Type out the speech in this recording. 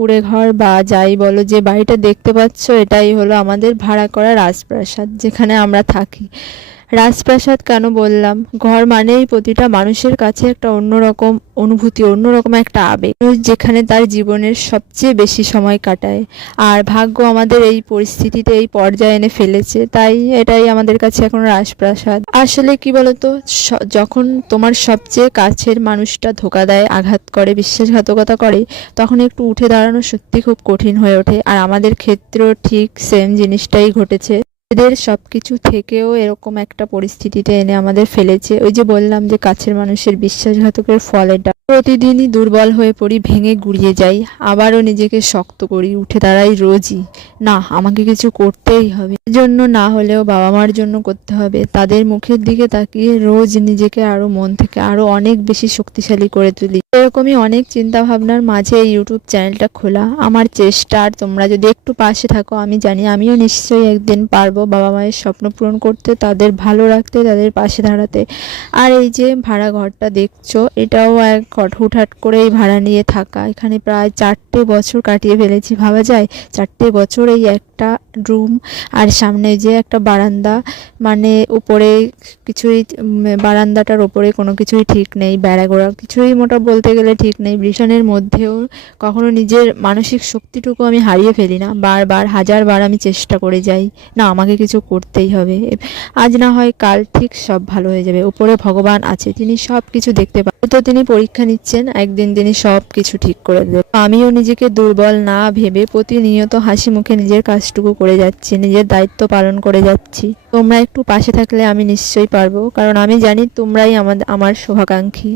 কুঁড়ে ঘর বা যাই বলো, যে বাড়িটা দেখতে পাচ্ছ এটাই হলো আমাদের ভাড়া করা রাজপ্রাসাদ, যেখানে আমরা থাকি। রাজপ্রাসাদ কেন বললাম, ঘর মানেই প্রতিটা মানুষের কাছে একটা অন্যরকম অনুভূতি, অন্যরকম একটা আবেগ, যেখানে তার জীবনের সবচেয়ে বেশি সময় কাটায়। আর ভাগ্য আমাদের এই পরিস্থিতিতে, এই পর্যায়ে এনে ফেলেছে, তাই এটাই আমাদের কাছে এখন রাজপ্রাসাদ। আসলে কি বলতো, যখন তোমার সবচেয়ে কাছের মানুষটা ধোঁকা দেয়, আঘাত করে, বিশ্বাসঘাতকতা করে, তখন একটু উঠে দাঁড়ানো সত্যি খুব কঠিন হয়ে ওঠে। আর আমাদের ক্ষেত্রেও ঠিক সেম জিনিসটাই ঘটেছে। এদের সবকিছু থেকেও এরকম একটা পরিস্থিতিতে এনে আমাদের ফেলেছে। ওই যে বললাম যে কাছের মানুষের বিশ্বাসঘাতকের ফল এটা। প্রতিদিনই দুর্বল হয়ে পড়ি, ভেঙে গুড়িয়ে যাই, আবারও নিজেকে শক্ত করি, উঠে দাঁড়াই রোজই। না, আমাকে কিছু করতেই হবে, জন্য না হলেও বাবা মার জন্য করতে হবে। তাদের মুখের দিকে তাকিয়ে রোজ নিজেকে আরো মন থেকে আরো অনেক বেশি শক্তিশালী করে তুলি। এরকমই অনেক চিন্তা ভাবনার মাঝে এই ইউটিউব চ্যানেলটা খোলা। আমার চেষ্টা, আর তোমরা যদি একটু পাশে থাকো, আমি জানি আমিও নিশ্চয়ই একদিন পারবো বাবা মায়ের স্বপ্ন পূরণ করতে, তাদের ভালো রাখতে, তাদের পাশে দাঁড়াতে। আর এই যে ভাড়া ঘরটা দেখছো, এটাও এক হুটহাট করে এই ভাড়া নিয়ে থাকা। এখানে প্রায় 4টে বছর কাটিয়ে ফেলেছি, ভাবা যায় 4টে বছর এই একটা রুম, আর সামনে যে একটা বারান্দা, মানে উপরে কিছুই, বারান্দাটার ওপরে কোনো কিছুই ঠিক নেই, বেড়াগোড়া কিছুই মোটা বলতে গেলে ঠিক নেই। বৃষণের মধ্যেও কখনো নিজের মানসিক শক্তিটুকু আমি হারিয়ে ফেলি না। বারবার, হাজারবার আমি চেষ্টা করে যাই, না আমাকে কিছু করতেই হবে, আজ না হয় কাল ঠিক সব ভালো হয়ে যাবে। উপরে ভগবান আছে, তিনি সব কিছু দেখতে পান, তো তিনি পরীক্ষা নিচ্ছেন, একদিন তিনি সব কিছু ঠিক করে দেবেন। আমিও নিজেকে দুর্বল না ভেবে প্রতিনিয়ত হাসি মুখে নিজের কাজটুকু করে যাচ্ছি, নিজের দায়িত্ব পালন করে যাচ্ছি। তোমরা একটু পাশে থাকলে আমি নিশ্চয়ই পারবো, কারণ আমি জানি তোমরাই আমার শুভাকাঙ্ক্ষী।